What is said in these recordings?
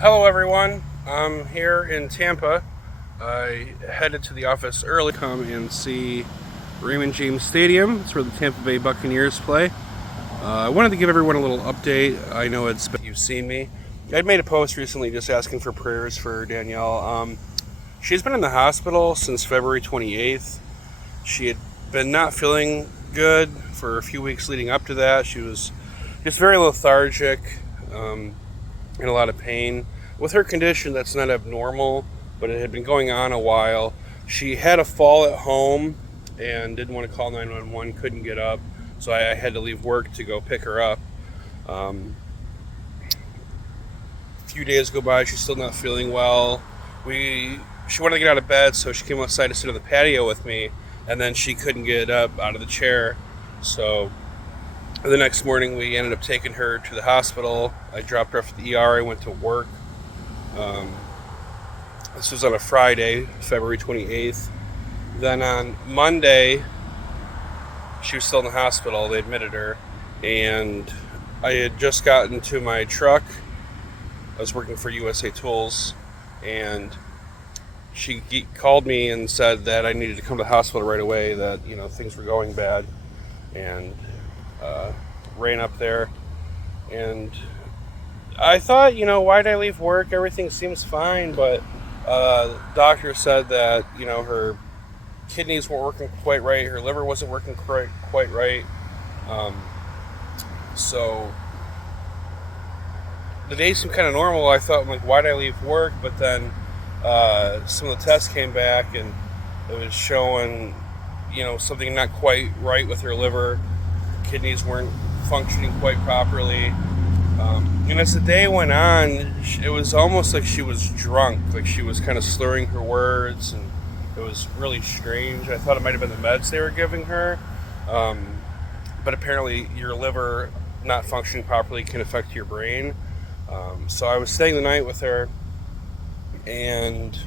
Hello, everyone. I'm here in Tampa. I headed to the office early to come and see Raymond James Stadium. It's where the Tampa Bay Buccaneers play. I wanted to give everyone a little update. I know you've seen me. I made a post recently just asking for prayers for Danielle. She's been in the hospital since February 28th. She had been not feeling good for a few weeks leading up to that. She was just very lethargic. In a lot of pain. With her condition, that's not abnormal, but it had been going on a while. She had a fall at home and didn't want to call 911, couldn't get up, so I had to leave work to go pick her up. A few days go by, she's still not feeling well. She wanted to get out of bed, so she came outside to sit on the patio with me, and then she couldn't get up out of the chair, so the next morning, we ended up taking her to the hospital. I dropped her off at the ER. I went to work. Um, this was on a Friday, February 28th. Then on Monday, she was still in the hospital. They admitted her. And I had just gotten to my truck. I was working for USA Tools. And she called me and said that I needed to come to the hospital right away, that, things were going bad. And ran up there, and I thought, why'd I leave work? Everything seems fine, but the doctor said that, her kidneys weren't working quite right, her liver wasn't working quite right. Um, so the day seemed kind of normal. I thought, like, why'd I leave work? But then some of the tests came back, and it was showing, something not quite right with her liver. Kidneys weren't functioning quite properly. And as the day went on, it was almost like she was drunk, like she was kind of slurring her words, and it was really strange. I thought it might have been the meds they were giving her, but apparently your liver not functioning properly can affect your brain. So I was staying the night with her, and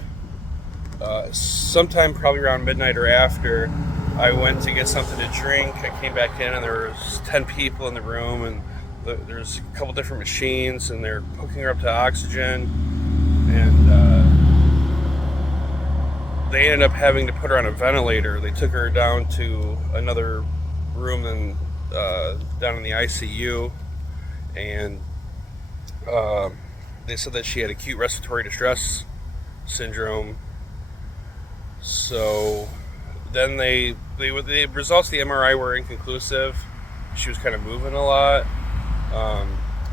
sometime probably around midnight or after, I went to get something to drink. I came back in, and there was 10 people in the room, and there's a couple different machines, and they're hooking her up to oxygen, and they ended up having to put her on a ventilator. They took her down to another room and down in the ICU, and they said that she had acute respiratory distress syndrome. So then the results of the MRI were inconclusive. She was kind of moving a lot.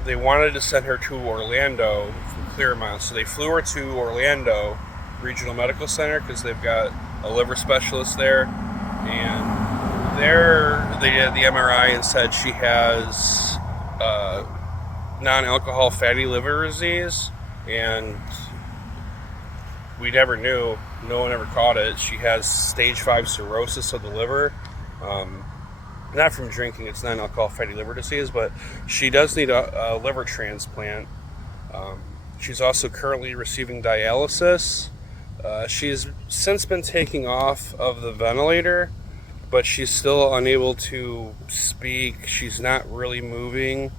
They wanted to send her to Orlando from Claremont, so they flew her to Orlando Regional Medical Center because they've got a liver specialist there. And there they did the MRI and said she has non-alcohol fatty liver disease, and we never knew. No one ever caught it. She has stage 5 cirrhosis of the liver. Not from drinking, it's non-alcohol fatty liver disease, but she does need a liver transplant. She's also currently receiving dialysis. She's since been taken off of the ventilator, but she's still unable to speak. She's not really moving.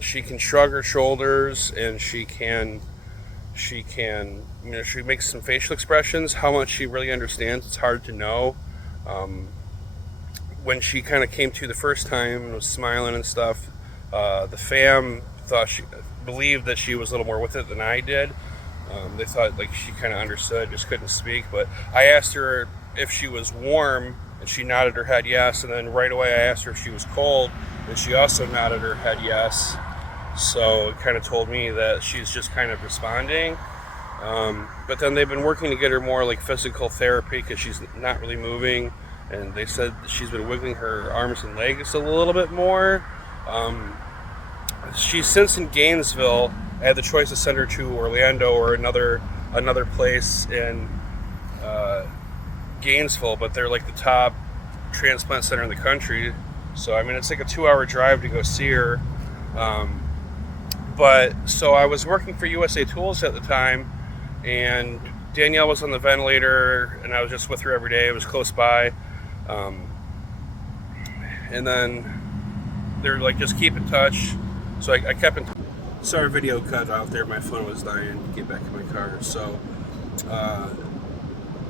She can shrug her shoulders, and she makes some facial expressions. How much she really understands, it's hard to know. When she kind of came to the first time and was smiling and stuff, the fam believed that she was a little more with it than I did. They thought like she kind of understood, just couldn't speak. But I asked her if she was warm, and she nodded her head yes. And then right away I asked her if she was cold, and she also nodded her head yes. So it kind of told me that she's just kind of responding. But then they've been working to get her more like physical therapy because she's not really moving. And they said she's been wiggling her arms and legs a little bit more. She's since in Gainesville. I had the choice to send her to Orlando or another place in Gainesville, but they're like the top transplant center in the country. So I mean, it's like a 2-hour drive to go see her. But so I was working for USA Tools at the time, and Danielle was on the ventilator, and I was just with her every day. It was close by. And then they're like, just keep in touch. So I kept in touch. saw our video cut out there. My phone was dying to get back in my car. So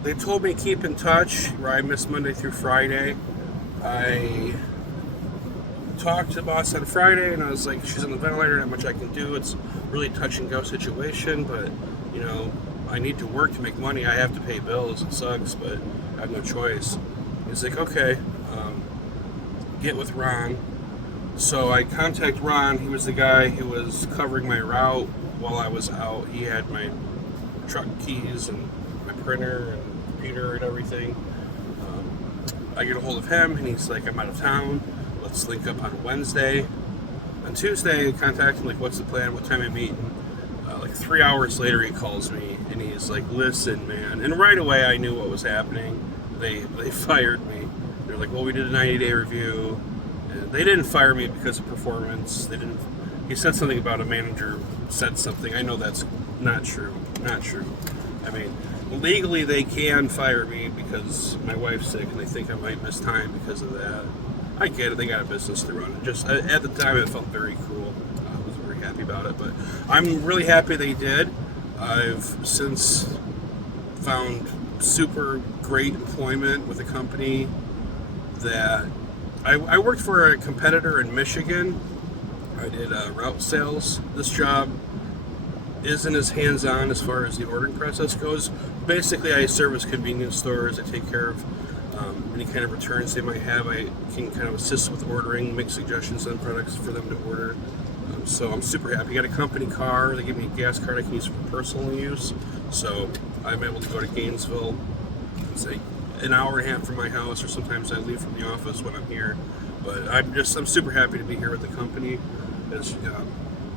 they told me keep in touch, where I missed Monday through Friday. I talked to the boss on Friday, and I was like, she's on the ventilator, not much I can do. It's really touch and go situation, but, you know, I need to work to make money. I have to pay bills. It sucks, but I have no choice. He's like, okay, get with Ron. So I contact Ron. He was the guy who was covering my route while I was out. He had my truck keys and my printer and computer and everything. I get a hold of him, and he's like, I'm out of town. Let's link up on Wednesday. On Tuesday, I contact him, like, what's the plan? What time am I meeting? Like 3 hours later, he calls me, and he's like, listen, man. And right away, I knew what was happening. They fired me. They're like, well, we did a 90-day review. And they didn't fire me because of performance. They didn't. He said something about a manager said something. I know that's not true. Not true. I mean, legally, they can fire me because my wife's sick, and they think I might miss time because of that. I get it. They got a business to run. Just at the time, it felt very cruel. I was very happy about it, but I'm really happy they did. I've since found super great employment with a company that I worked for a competitor in Michigan. I did route sales. This job isn't as hands-on as far as the ordering process goes. Basically, I service convenience stores. I take care of any kind of returns they might have. I can kind of assist with ordering, make suggestions on products for them to order. So I'm super happy. I got a company car. They give me a gas card I can use for personal use. So I'm able to go to Gainesville, say an hour and a half from my house, or sometimes I leave from the office when I'm here. But I'm super happy to be here with the company. It's,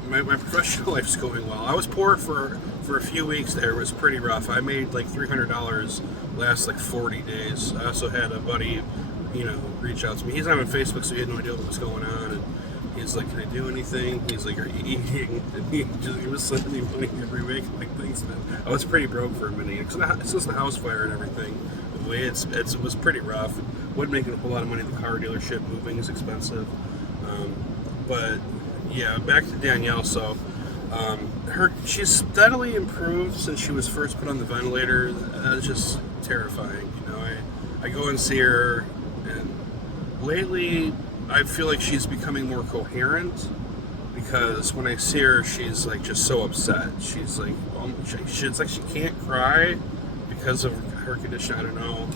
my professional life's going well. I was poor for a few weeks there. It was pretty rough. I made like $300 last like 40 days. I also had a buddy, reach out to me. He's not on Facebook, so he had no idea what was going on. And he's like, can I do anything? He's like, are you eating? And he was sending me money every week. I'm like, thanks, man. I was pretty broke for a minute. It's just the house fire and everything. The way it was pretty rough. Wasn't making a whole lot of money. The car dealership, moving is expensive. But yeah, back to Danielle. So she's steadily improved since she was first put on the ventilator. It's just terrifying. I go and see her, and lately I feel like she's becoming more coherent, because when I see her, she's like just so upset. She's like, it's like she can't cry because of her condition. I don't know.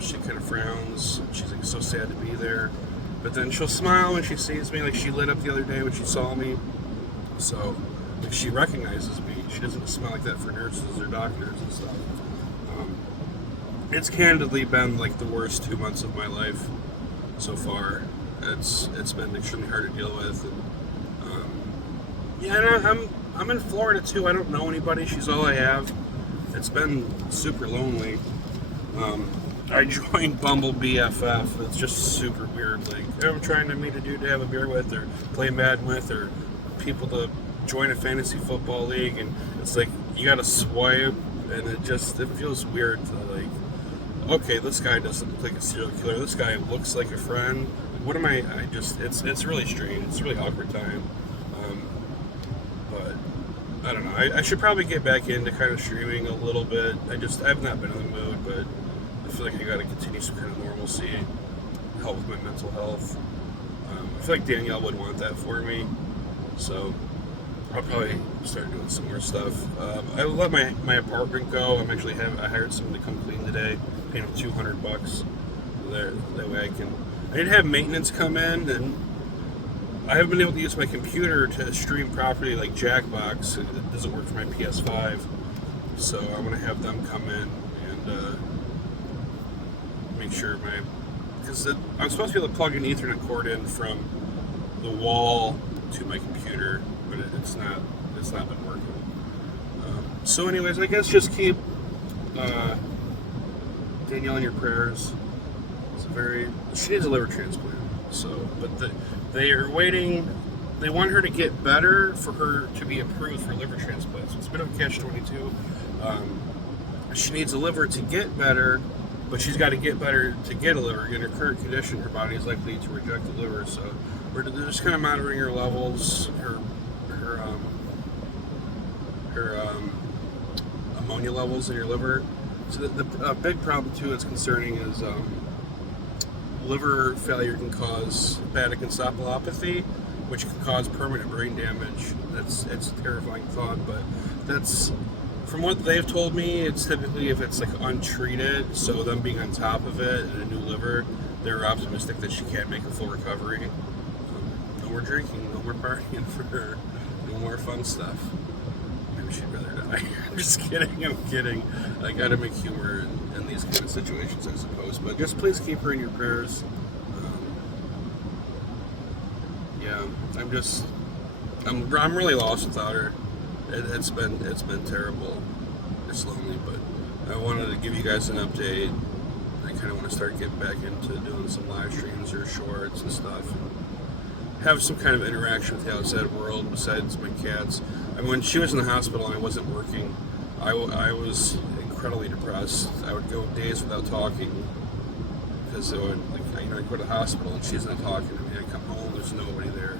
She kind of frowns. She's like so sad to be there. But then she'll smile when she sees me. Like she lit up the other day when she saw me. So like she recognizes me. She doesn't smell like that for nurses or doctors and stuff. It's candidly been like the worst 2 months of my life so far. It's been extremely hard to deal with. And I'm in Florida too. I don't know anybody. She's all I have. It's been super lonely. I joined Bumble BFF. It's just super weird. Like, I'm trying to meet a dude to have a beer with, or play Madden with, or people to join a fantasy football league, and it's like you gotta swipe, and it feels weird to like, okay, this guy doesn't look like a serial killer. This guy looks like a friend. What am I? It's really strange. It's a really awkward time. But I don't know. I should probably get back into kind of streaming a little bit. I've not been in the mood, but I feel like I gotta continue some kind of normalcy, help with my mental health. I feel like Danielle would want that for me, so I'll probably start doing some more stuff. I let my apartment go. I hired someone to come clean today, paying them $200. That way I did have maintenance come in, and I haven't been able to use my computer to stream properly like Jackbox. It doesn't work for my PS5, so I'm gonna have them come in and make sure because I'm supposed to be able to plug an Ethernet cord in from the wall to my computer, but it's not been working. So anyways, I guess just keep Danielle in your prayers. She needs a liver transplant. So, but they are waiting. They want her to get better for her to be approved for liver transplant. So it's a bit of a catch-22. She needs a liver to get better, but she's got to get better to get a liver. In her current condition, her body is likely to reject the liver. So they're just kind of monitoring her levels, her or ammonia levels in your liver. So the big problem too that's concerning is liver failure can cause hepatic encephalopathy, which can cause permanent brain damage. It's a terrifying thought, but that's from what they've told me. It's typically if it's like untreated, so them being on top of it and a new liver, they're optimistic that she can't make a full recovery. No more drinking, no more partying for her, no more fun stuff. Maybe she'd rather die. I'm just kidding. I'm kidding. I gotta make humor in these kind of situations, I suppose. But just please keep her in your prayers. Yeah, I'm really lost without her. It's been terrible. It's lonely, but I wanted to give you guys an update. I kind of want to start getting back into doing some live streams or shorts and stuff, and have some kind of interaction with the outside world besides my cats. I mean, when she was in the hospital and I wasn't working, I was incredibly depressed. I would go days without talking because I would, I'd go to the hospital and she's not talking to me. I come home, there's nobody there.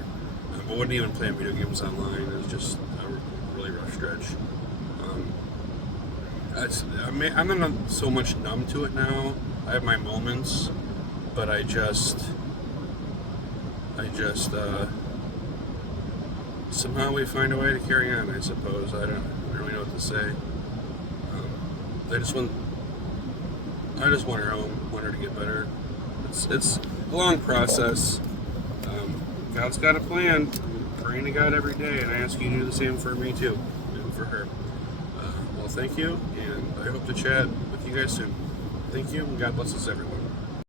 I wouldn't even play video games online. It was just a really rough stretch. I'm not so much numb to it now. I have my moments, but I just somehow we find a way to carry on, I suppose. I don't really know what to say. I just want her home, want her to get better. It's a long process. God's got a plan. I'm praying to God every day, and I ask you to do the same for me too, and for her. Well, thank you, and I hope to chat with you guys soon. Thank you, and God bless us everyone.